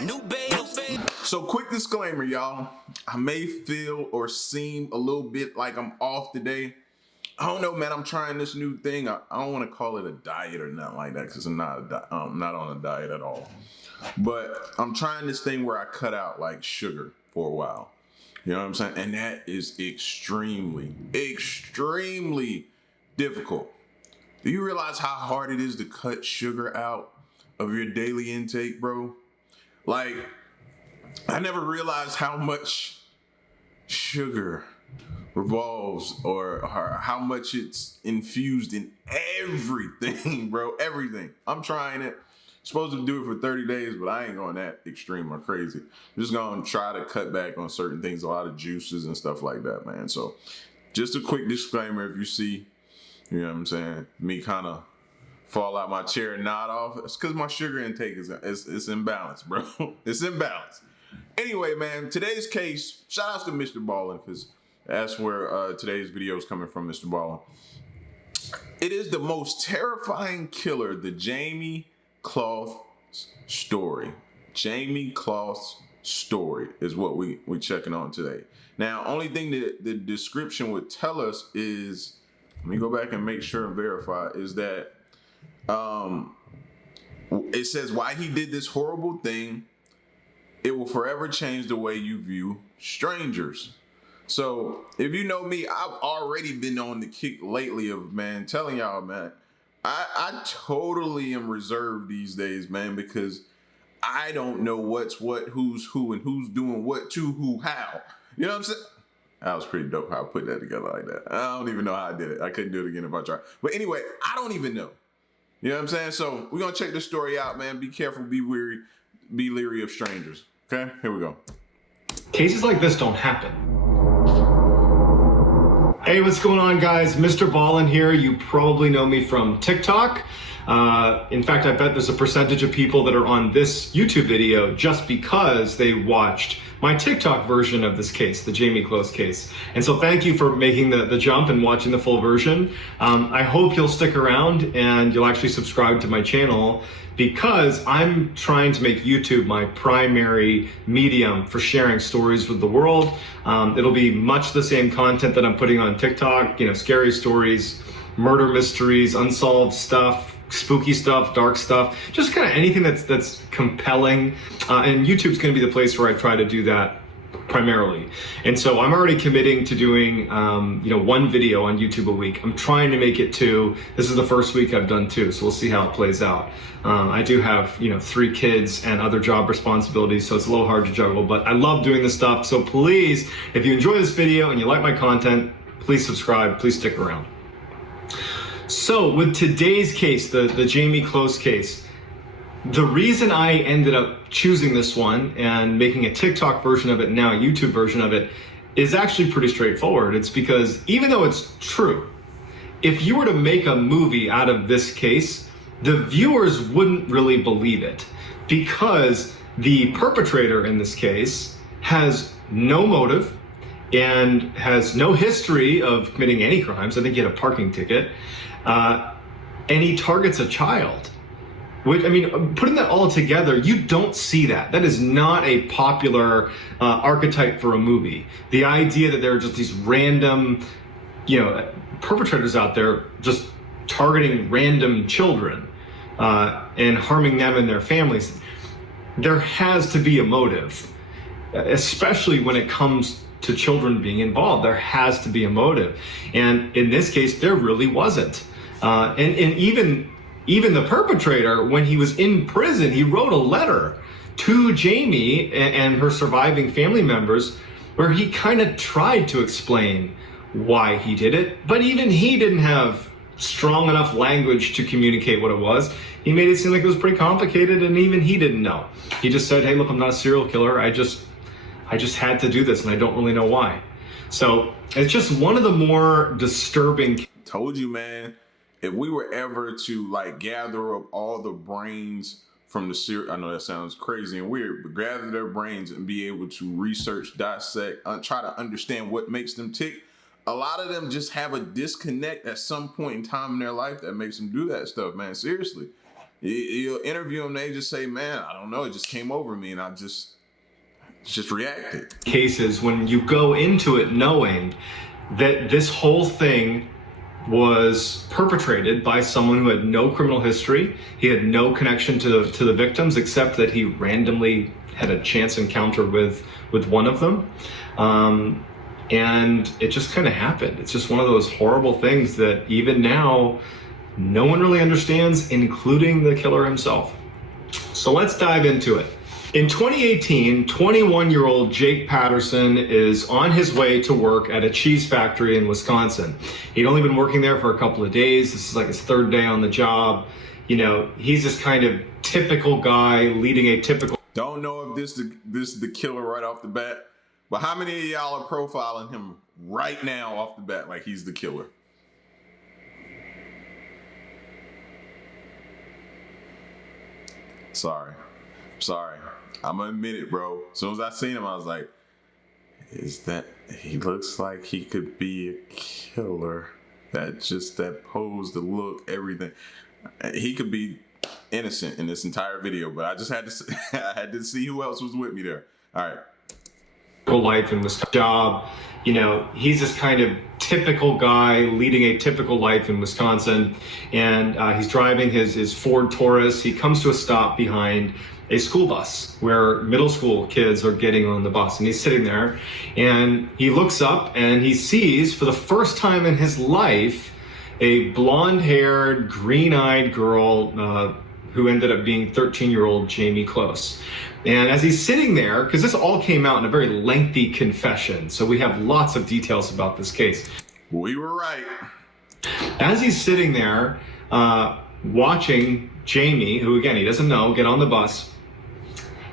new babe. So quick disclaimer, y'all. I may feel or seem a little bit like I'm off today. I don't know, man. I'm trying this new thing. I don't want to call it a diet or nothing like that because I'm not on a diet at all. But I'm trying this thing where I cut out like sugar for a while. You know what I'm saying? And that is extremely, extremely difficult. Do you realize how hard it is to cut sugar out of your daily intake, bro? Like, I never realized how much sugar revolves or how much it's infused in everything, bro. Everything. I'm trying it. Supposed to do it for 30 days, but I ain't going that extreme or crazy. I'm just going to try to cut back on certain things, a lot of juices and stuff like that, man. So just a quick disclaimer, if you see, you know what I'm saying, me kind of fall out my chair and nod off, it's because my sugar intake is imbalanced, bro. It's imbalanced. Anyway, man, today's case, shout outs to Mr. Ballin, because that's where today's video is coming from, Mr. Ballin. It is the most terrifying killer, the Jayme Kloss story. Jayme Kloss story is what we checking on today. Now, only thing that the description would tell us is, let me go back and make sure and verify, is that it says why he did this horrible thing. It will forever change the way you view strangers. So if you know me, I've already been on the kick lately of, man, telling y'all, man, I totally am reserved these days, man, because I don't know what's what, who's who, and who's doing what to who, how. You know what I'm saying? That was pretty dope how I put that together like that. I don't even know how I did it. I couldn't do it again if I tried. But anyway, I don't even know. You know what I'm saying? So we're going to check this story out, man. Be careful, be wary, be leery of strangers. Okay, here we go. Cases like this don't happen. Hey, what's going on, guys? Mr. Ballin here. You probably know me from TikTok. In fact, I bet there's a percentage of people that are on this YouTube video just because they watched my TikTok version of this case, the Jayme Kloss case. And so thank you for making the jump and watching the full version. I hope you'll stick around and you'll actually subscribe to my channel, because I'm trying to make YouTube my primary medium for sharing stories with the world. It'll be much the same content that I'm putting on TikTok, you know, scary stories, murder mysteries, unsolved stuff, spooky stuff, dark stuff, just kind of anything that's compelling. And YouTube's gonna be the place where I try to do that primarily. And so I'm already committing to doing one video on YouTube a week. I'm trying to make it 2. This is the first week I've done 2, so we'll see how it plays out. I do have 3 kids and other job responsibilities, so it's a little hard to juggle, but I love doing this stuff. So please, if you enjoy this video and you like my content, please subscribe, please stick around. So with today's case, the Jayme Kloss case, the reason I ended up choosing this one and making a TikTok version of it, now a YouTube version of it, is actually pretty straightforward. It's because even though it's true, if you were to make a movie out of this case, the viewers wouldn't really believe it, because the perpetrator in this case has no motive and has no history of committing any crimes. I think he had a parking ticket, and he targets a child. Which, I mean, putting that all together, you don't see that. That is not a popular archetype for a movie. The idea that there are just these random, perpetrators out there just targeting random children and harming them and their families. There has to be a motive, especially when it comes to children being involved. There has to be a motive. And in this case, there really wasn't. And even the perpetrator, when he was in prison, he wrote a letter to Jayme and her surviving family members where he kind of tried to explain why he did it, but even he didn't have strong enough language to communicate what it was. He made it seem like it was pretty complicated, and even he didn't know. He just said, hey, look, I'm not a serial killer. I just had to do this, and I don't really know why. So it's just one of the more disturbing. Told you, man. If we were ever to gather up all the brains from the serial, I know that sounds crazy and weird, but gather their brains and be able to research, dissect, try to understand what makes them tick. A lot of them just have a disconnect at some point in time in their life that makes them do that stuff, man. Seriously. You'll interview them, they just say, man, I don't know, it just came over me and I just reacted. Cases when you go into it knowing that this whole thing was perpetrated by someone who had no criminal history. He had no connection to the victims, except that he randomly had a chance encounter with one of them. And it just kind of happened. It's just one of those horrible things that even now, no one really understands, including the killer himself. So let's dive into it. In 2018, 21-year-old Jake Patterson is on his way to work at a cheese factory in Wisconsin. He'd only been working there for a couple of days. This is like his third day on the job. You know, he's this kind of typical guy leading a typical... Don't know if this is the killer right off the bat, but how many of y'all are profiling him right now off the bat like he's the killer? Sorry. I'm gonna admit it, bro. As soon as I seen him, I was like, he looks like he could be a killer. That pose, the look, everything. He could be innocent in this entire video, but I just had to I had to see who else was with me there. All right. Life in this job, you know, he's this kind of typical guy leading a typical life in Wisconsin, and he's driving his Ford Taurus. He comes to a stop behind a school bus where middle school kids are getting on the bus, and he's sitting there and he looks up and he sees for the first time in his life a blonde-haired, green-eyed girl who ended up being 13-year-old Jayme Kloss. And as he's sitting there, because this all came out in a very lengthy confession, so we have lots of details about this case. We were right. As he's sitting there watching Jayme, who again, he doesn't know, get on the bus,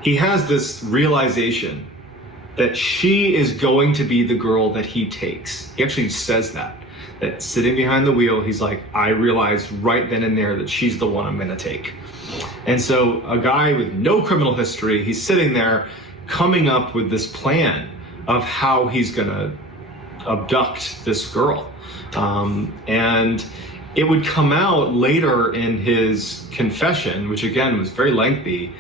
he has this realization that she is going to be the girl that he takes. He actually says that sitting behind the wheel, he's like, I realized right then and there that she's the one I'm gonna take. And so a guy with no criminal history, he's sitting there coming up with this plan of how he's gonna abduct this girl. And it would come out later in his confession, which again was very lengthy,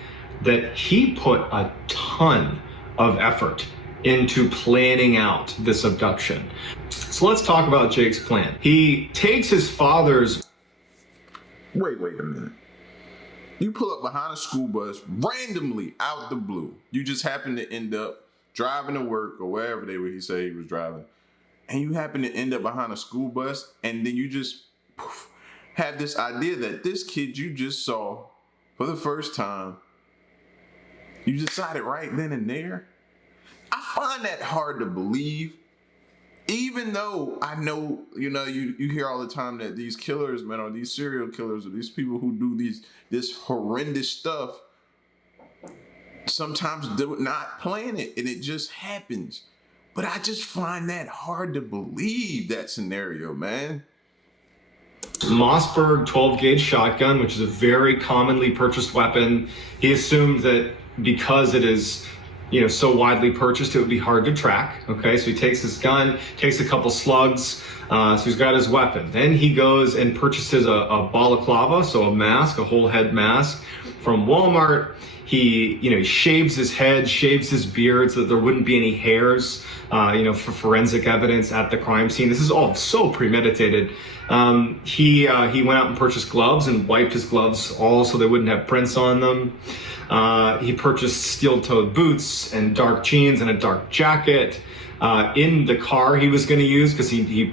that he put a ton of effort into planning out this abduction. So let's talk about Jake's plan. He takes his father's... Wait a minute. You pull up behind a school bus randomly out the blue. You just happen to end up driving to work or wherever he said he was driving. And you happen to end up behind a school bus, and then you just have this idea that this kid you just saw for the first time, you decided right then and there. I find that hard to believe. Even though I know, you hear all the time that these killers, man, or these serial killers, or these people who do this horrendous stuff, sometimes do not plan it, and it just happens. But I just find that hard to believe, that scenario, man. Mossberg 12-gauge shotgun, which is a very commonly purchased weapon. He assumed that because it is so widely purchased, it would be hard to track. Okay, so he takes his gun, takes a couple slugs, so he's got his weapon. Then he goes and purchases a balaclava, so a mask, a whole head mask from Walmart. He shaves his head, shaves his beard so that there wouldn't be any hairs, for forensic evidence at the crime scene. This is all so premeditated. He went out and purchased gloves and wiped his gloves all so they wouldn't have prints on them. He purchased steel-toed boots and dark jeans and a dark jacket in the car he was going to use, because he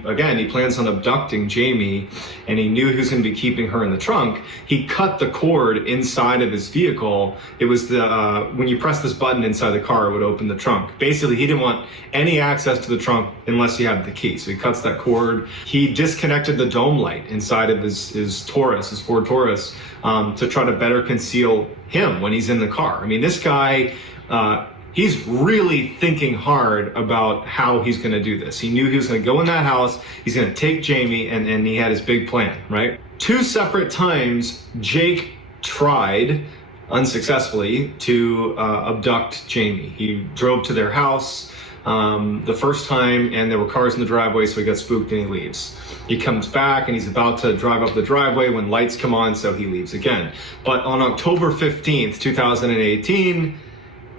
plans on abducting Jayme, and he knew he was going to be keeping her in the trunk. He cut the cord inside of his vehicle. It was when you press this button inside the car, it would open the trunk. Basically, he didn't want any access to the trunk unless he had the key. So he cuts that cord. He disconnected the dome light inside of his Taurus, his Ford Taurus, to try to better conceal him when he's in the car. I mean, this guy, he's really thinking hard about how he's going to do this. He knew he was going to go in that house, he's going to take Jayme, and he had his big plan, right? 2 separate times, Jake tried, unsuccessfully, to abduct Jayme. He drove to their house. the first time, and there were cars in the driveway, so he got spooked and he leaves. He comes back and he's about to drive up the driveway when lights come on, so he leaves again. But on October 15th, 2018,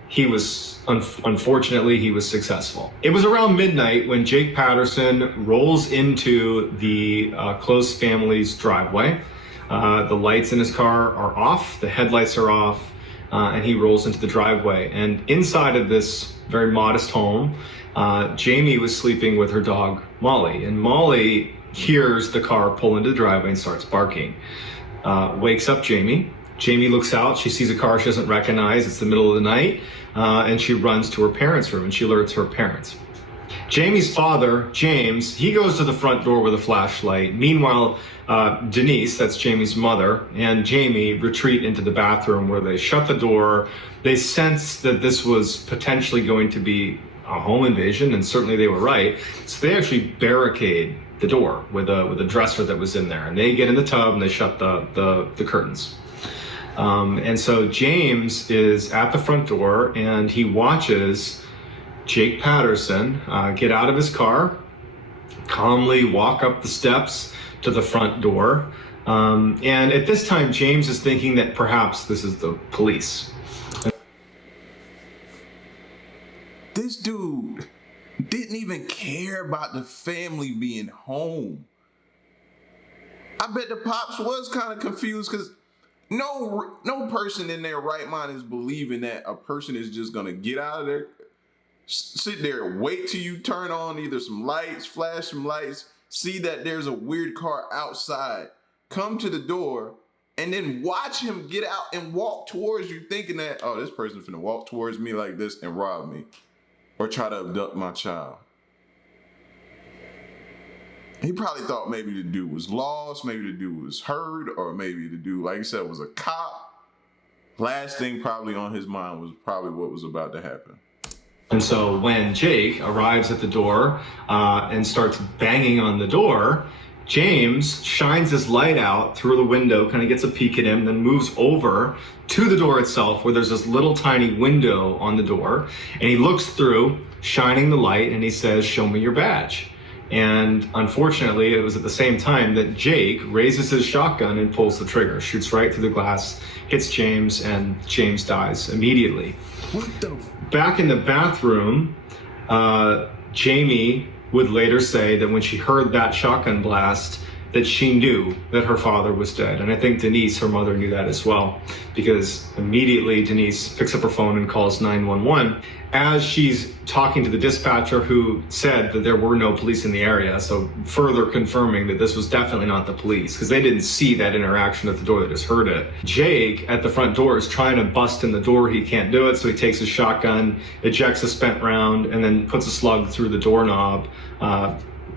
he was, unfortunately, he was successful. It was around midnight when Jake Patterson rolls into the Kloss family's driveway. The lights in his car are off, the headlights are off, and he rolls into the driveway. And inside of this very modest home, Jayme was sleeping with her dog, Molly. And Molly hears the car pull into the driveway and starts barking. Wakes up Jayme. Jayme looks out, she sees a car she doesn't recognize, it's the middle of the night, and she runs to her parents' room and she alerts her parents. Jayme's father, James, he goes to the front door with a flashlight. Meanwhile, Denise, that's Jayme's mother, and Jayme retreat into the bathroom where they shut the door. They sense that this was potentially going to be a home invasion, and certainly they were right. So they actually barricade the door with a dresser that was in there, and they get in the tub and they shut the curtains. And so James is at the front door and he watches Jake Patterson get out of his car, calmly walk up the steps to the front door. And at this time, James is thinking that perhaps this is the police. This dude didn't even care about the family being home. I bet the pops was kind of confused because no person in their right mind is believing that a person is just gonna get out of there, sit there, wait till you turn on either some lights, flash some lights, see that there's a weird car outside, come to the door, and then watch him get out and walk towards you thinking that, oh, this person's finna walk towards me like this and rob me or try to abduct my child. He probably thought maybe the dude was lost, maybe the dude was hurt, or maybe the dude, like I said, was a cop. Last thing probably on his mind was probably what was about to happen. And so when Jake arrives at the door and starts banging on the door, James shines his light out through the window, kind of gets a peek at him, then moves over to the door itself where there's this little tiny window on the door. And he looks through, shining the light, and he says, "Show me your badge." And unfortunately, it was at the same time that Jake raises his shotgun and pulls the trigger, shoots right through the glass, hits James, and James dies immediately. What the? Back in the bathroom, Jayme would later say that when she heard that shotgun blast, that she knew that her father was dead. And I think Denise, her mother, knew that as well, because immediately Denise picks up her phone and calls 911 as she's talking to the dispatcher who said that there were no police in the area. So further confirming that this was definitely not the police, because they didn't see that interaction at the door, they just heard it. Jake at the front door is trying to bust in the door. He can't do it, so he takes his shotgun, ejects a spent round, and then puts a slug through the doorknob,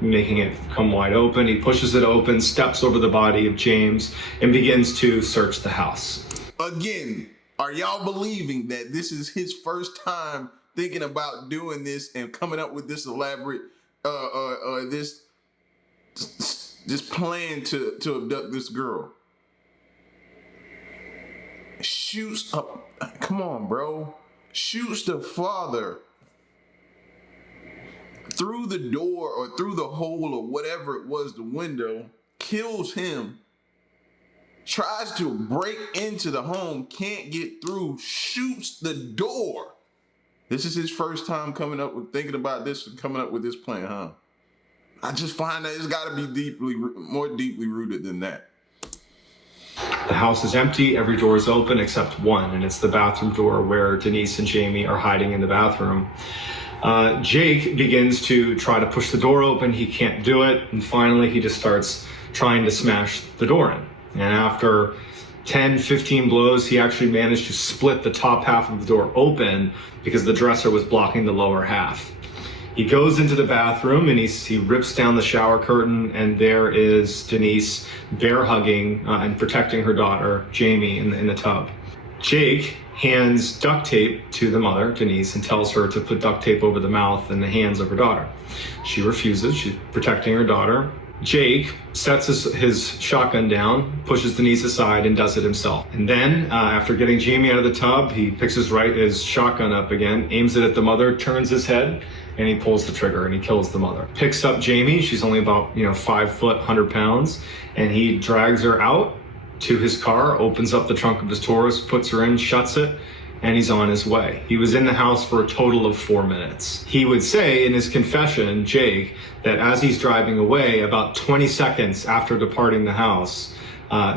making it come wide open. He pushes it open, steps over the body of James, and begins to search the house. Again, are y'all believing that this is his first time thinking about doing this and coming up with this elaborate, this plan to abduct this girl? Shoots up, come on, bro. Shoots the father through the door or through the hole or whatever it was, the window, kills him, tries to break into the home, can't get through, shoots the door. This is his first time coming up with, thinking about this and coming up with this plan, huh? I just find that it's gotta be more deeply rooted than that. The house is empty, every door is open except one, and it's the bathroom door where Denise and Jayme are hiding in the bathroom. Jake begins to try to push the door open. He can't do it. And finally, he just starts trying to smash the door in. And after 10, 15 blows, he actually managed to split the top half of the door open because the dresser was blocking the lower half. He goes into the bathroom and he rips down the shower curtain, and there is Denise bear hugging and protecting her daughter, Jayme, in the tub. Jake hands duct tape to the mother, Denise, and tells her to put duct tape over the mouth and the hands of her daughter. She refuses. She's protecting her daughter. Jake sets his shotgun down, pushes Denise aside, and does it himself. And then, after getting Jayme out of the tub, he picks his shotgun up again, aims it at the mother, turns his head, and he pulls the trigger and he kills the mother. Picks up Jayme, she's only about 5 foot, 100 pounds, and he drags her out to his car, opens up the trunk of his Taurus, puts her in, shuts it, and he's on his way. He was in the house for a total of 4 minutes. He would say in his confession, Jake, that as he's driving away, about 20 seconds after departing the house,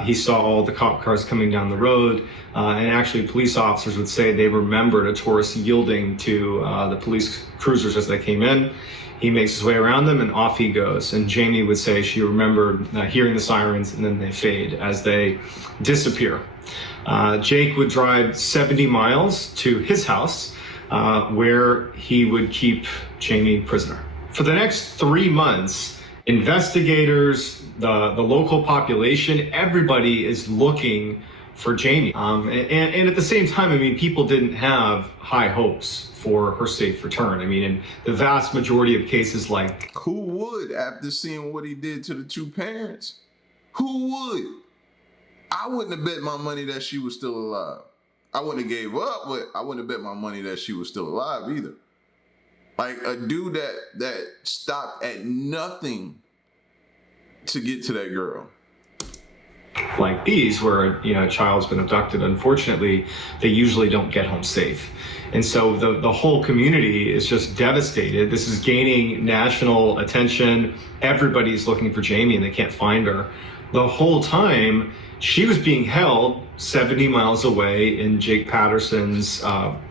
he saw all the cop cars coming down the road, and actually police officers would say they remembered a Taurus yielding to the police cruisers as they came in. He makes his way around them and off he goes. And Jayme would say she remembered hearing the sirens and then they fade as they disappear. Jake would drive 70 miles to his house where he would keep Jayme prisoner. For the next 3 months, investigators, the local population, everybody is looking for Jayme. And at the same time, I mean, people didn't have high hopes for her safe return. I mean, in the vast majority of cases, like... Who would, after seeing what he did to the two parents? Who would? I wouldn't have bet my money that she was still alive. I wouldn't have gave up, but I wouldn't have bet my money that she was still alive either. Like a dude that stopped at nothing to get to that girl. Like these, where a child's been abducted, unfortunately, they usually don't get home safe. And so the whole community is just devastated. This is gaining national attention. Everybody's looking for Jayme and they can't find her. The whole time, she was being held 70 miles away in Jake Patterson's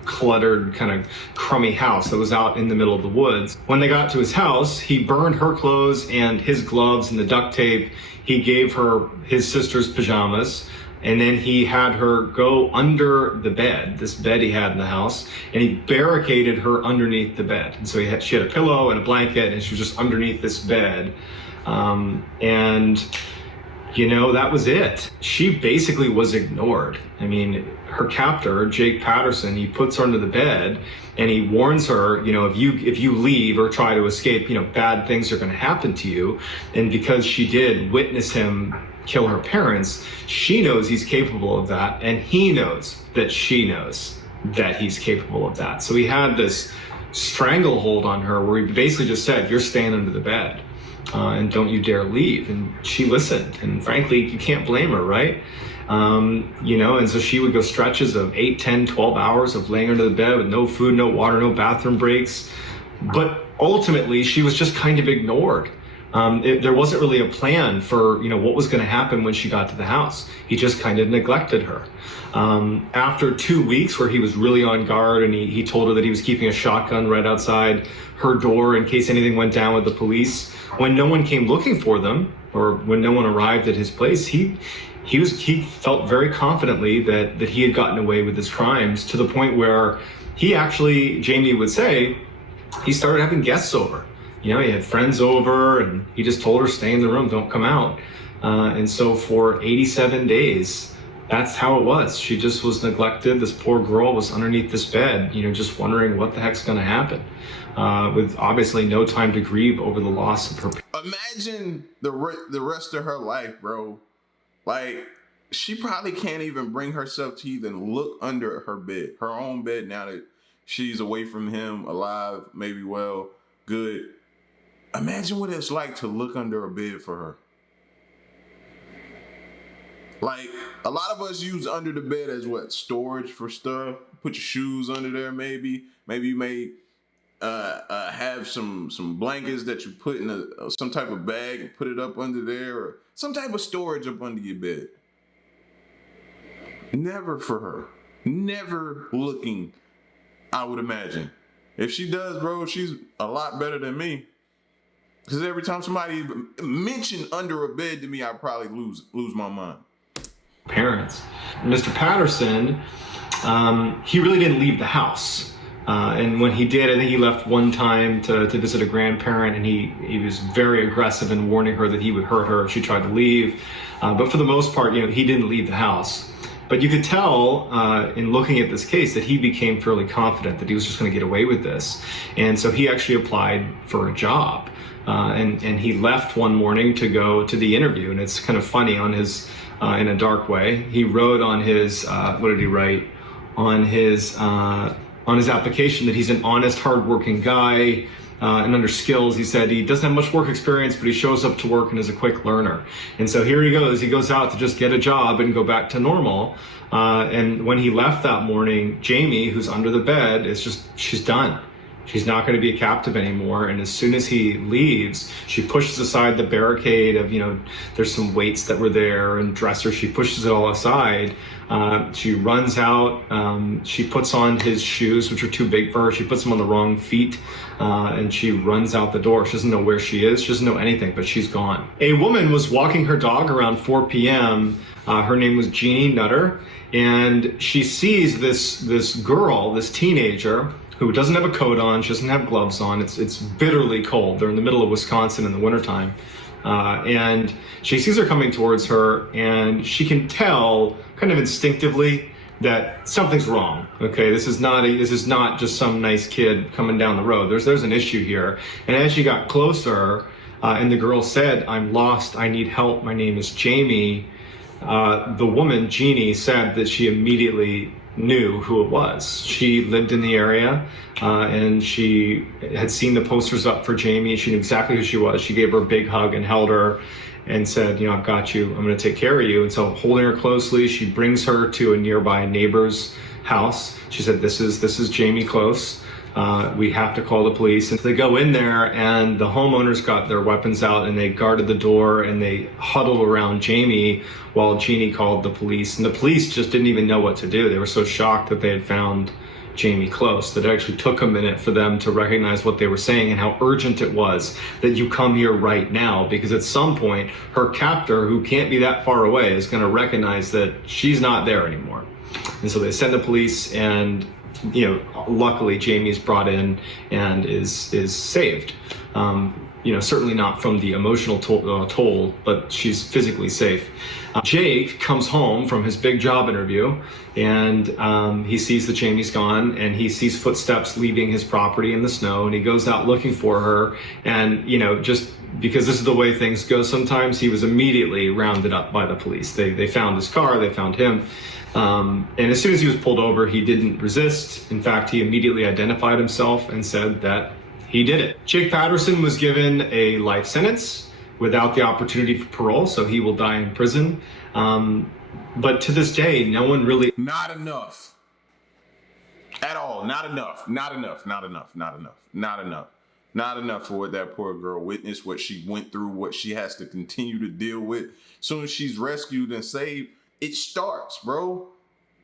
cluttered, kind of crummy house that was out in the middle of the woods. When they got to his house, he burned her clothes and his gloves and the duct tape. He gave her his sister's pajamas, and then he had her go under the bed, this bed he had in the house, and he barricaded her underneath the bed. And so she had a pillow and a blanket, and she was just underneath this bed. That was it. She basically was ignored. I mean, her captor, Jake Patterson, he puts her under the bed and he warns her, if you leave or try to escape, bad things are going to happen to you. And because she did witness him kill her parents, she knows he's capable of that. And he knows that she knows that he's capable of that. So he had this stranglehold on her where he basically just said, you're staying under the bed. And don't you dare leave. And she listened. And frankly, you can't blame her, right? And so she would go stretches of 8, 10, 12 hours of laying under the bed with no food, no water, no bathroom breaks. But ultimately, she was just kind of ignored. There wasn't really a plan for, what was going to happen when she got to the house. He just kind of neglected her. After 2 weeks where he was really on guard and he told her that he was keeping a shotgun right outside her door in case anything went down with the police, when no one came looking for them or when no one arrived at his place, he felt very confidently that he had gotten away with his crimes, to the point where he actually, Jayme would say, he started having guests over. He had friends over and he just told her, stay in the room, don't come out. And so for 87 days, that's how it was. She just was neglected. This poor girl was underneath this bed, just wondering what the heck's going to happen, with obviously no time to grieve over the loss of her. Imagine the rest of her life, bro. Like, she probably can't even bring herself to even look under her bed, her own bed, now that she's away from him, alive, maybe well, good. Imagine what it's like to look under a bed for her. Like, a lot of us use under the bed as what? Storage for stuff. Put your shoes under there, maybe. Maybe you may have some blankets that you put in some type of bag and put it up under there, or some type of storage up under your bed. Never for her. Never looking, I would imagine. If she does, bro, she's a lot better than me. Because every time somebody mentioned under a bed to me, I'd probably lose my mind. Parents. Mr. Patterson, he really didn't leave the house. And when he did, I think he left one time to visit a grandparent, and he was very aggressive in warning her that he would hurt her if she tried to leave. But for the most part, he didn't leave the house. But you could tell in looking at this case that he became fairly confident that he was just going to get away with this. And so he actually applied for a job. and he left one morning to go to the interview. And it's kind of funny on his, in a dark way, he wrote on his, what did he write? On his application that he's an honest, hardworking guy, and under skills, he said he doesn't have much work experience, but he shows up to work and is a quick learner. And so here he goes out to just get a job and go back to normal. And when he left that morning, Jayme, who's under the bed, she's done. She's not going to be a captive anymore. And as soon as he leaves, she pushes aside the barricade of, there's some weights that were there and dressers. She pushes it all aside. She runs out. She puts on his shoes, which are too big for her. She puts them on the wrong feet, and she runs out the door. She doesn't know where she is. She doesn't know anything, but she's gone. A woman was walking her dog around 4 p.m. Her name was Jeannie Nutter, and she sees this girl, this teenager, who doesn't have a coat on, she doesn't have gloves on. It's bitterly cold. They're in the middle of Wisconsin in the wintertime. And she sees her coming towards her, and she can tell kind of instinctively that something's wrong. Okay, this is not just some nice kid coming down the road. There's an issue here. And as she got closer, and the girl said, "I'm lost, I need help, my name is Jayme," the woman, Jeannie, said that she immediately knew who it was. She lived in the area, and she had seen the posters up for Jayme. She knew exactly who she was. She gave her a big hug and held her and said, "I've got you. I'm going to take care of you." And so holding her closely, she brings her to a nearby neighbor's house. She said, this is Jayme Kloss. We have to call the police. And they go in there, and the homeowners got their weapons out, and they guarded the door, and they huddled around Jayme while Jeannie called the police. And the police just didn't even know what to do. They were so shocked that they had found Jayme Kloss that it actually took a minute for them to recognize what they were saying and how urgent it was that you come here right now, because at some point her captor, who can't be that far away, is going to recognize that she's not there anymore. And so they send the police, and luckily Jayme's brought in and is saved. Certainly not from the emotional toll, but she's physically safe. Jake comes home from his big job interview, and he sees that Jayme's gone, and he sees footsteps leaving his property in the snow, and he goes out looking for her. And just because this is the way things go sometimes, he was immediately rounded up by the police. They found his car, they found him. And as soon as he was pulled over, he didn't resist. In fact, he immediately identified himself and said that he did it. Jake Patterson was given a life sentence without the opportunity for parole, so he will die in prison. But to this day, no one really... Not enough. At all. Not enough. Not enough. Not enough. Not enough. Not enough. Not enough for what that poor girl witnessed, what she went through, what she has to continue to deal with. As soon as she's rescued and saved, it starts, bro.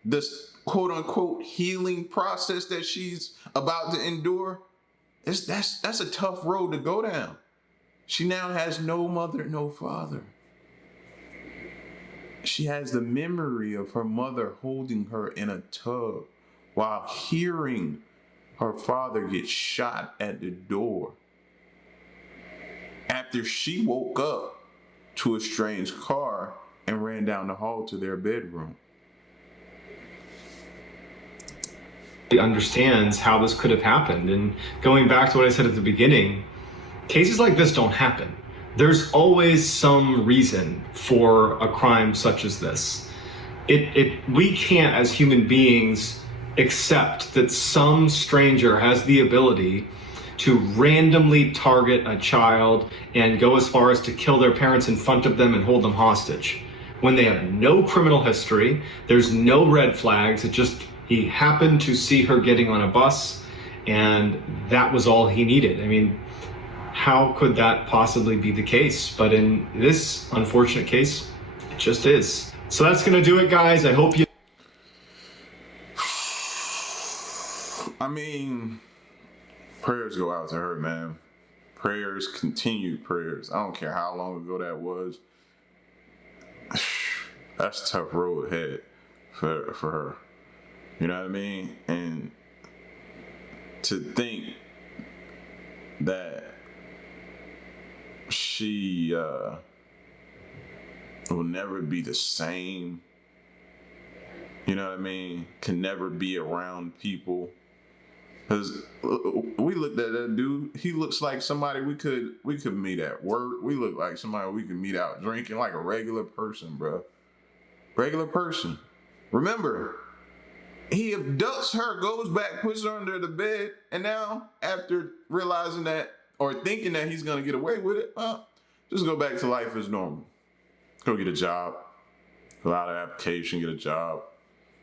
This quote unquote healing process that she's about to endure, that's a tough road to go down. She now has no mother, no father. She has the memory of her mother holding her in a tub while hearing her father get shot at the door after she woke up to a strange car and ran down the hall to their bedroom. He understands how this could have happened. And going back to what I said at the beginning, cases like this don't happen. There's always some reason for a crime such as this. We can't, as human beings, accept that some stranger has the ability to randomly target a child and go as far as to kill their parents in front of them and hold them hostage when they have no criminal history. There's no red flags. He happened to see her getting on a bus, and that was all he needed. I mean, how could that possibly be the case? But in this unfortunate case, it just is. So that's going to do it, guys. I hope you... I mean, prayers go out to her, man. Prayers, continued prayers. I don't care how long ago that was. That's a tough road ahead for her. You know what I mean? And to think that she will never be the same, you know what I mean? Can never be around people Cause we looked at that dude. He looks like somebody we could meet at work. We look like somebody we could meet out drinking, like a regular person, bro. Regular person. Remember, he abducts her, goes back, puts her under the bed, and now after realizing that or thinking that he's gonna get away with it, just go back to life as normal. Go get a job, fill out an application, get a job.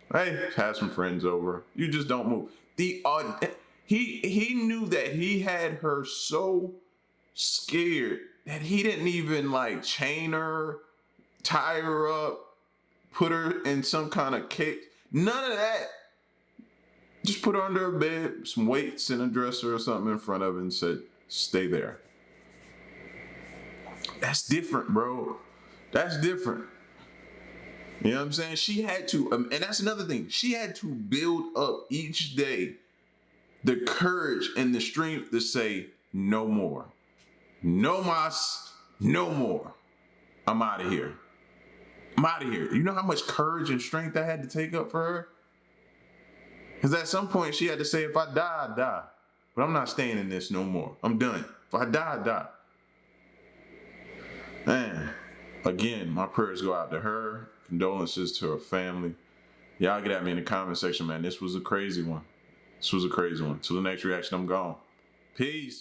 Hey, have some friends over. You just don't move. He knew that he had her so scared that he didn't even like chain her, tie her up, put her in some kind of cage. None of that. Just put her under a bed, some weights and a dresser or something in front of it and said, stay there. That's different, bro. That's different. You know what I'm saying? She had to, and that's another thing. She had to build up each day the courage and the strength to say, no more. No mas, no more. I'm out of here. I'm out of here. You know how much courage and strength I had to take up for her? Because at some point she had to say, if I die, I die. But I'm not staying in this no more. I'm done. If I die, I die. Man, again, my prayers go out to her. Condolences to her family. Y'all get at me in the comment section, man. This was a crazy one. Till the next reaction, I'm gone. Peace.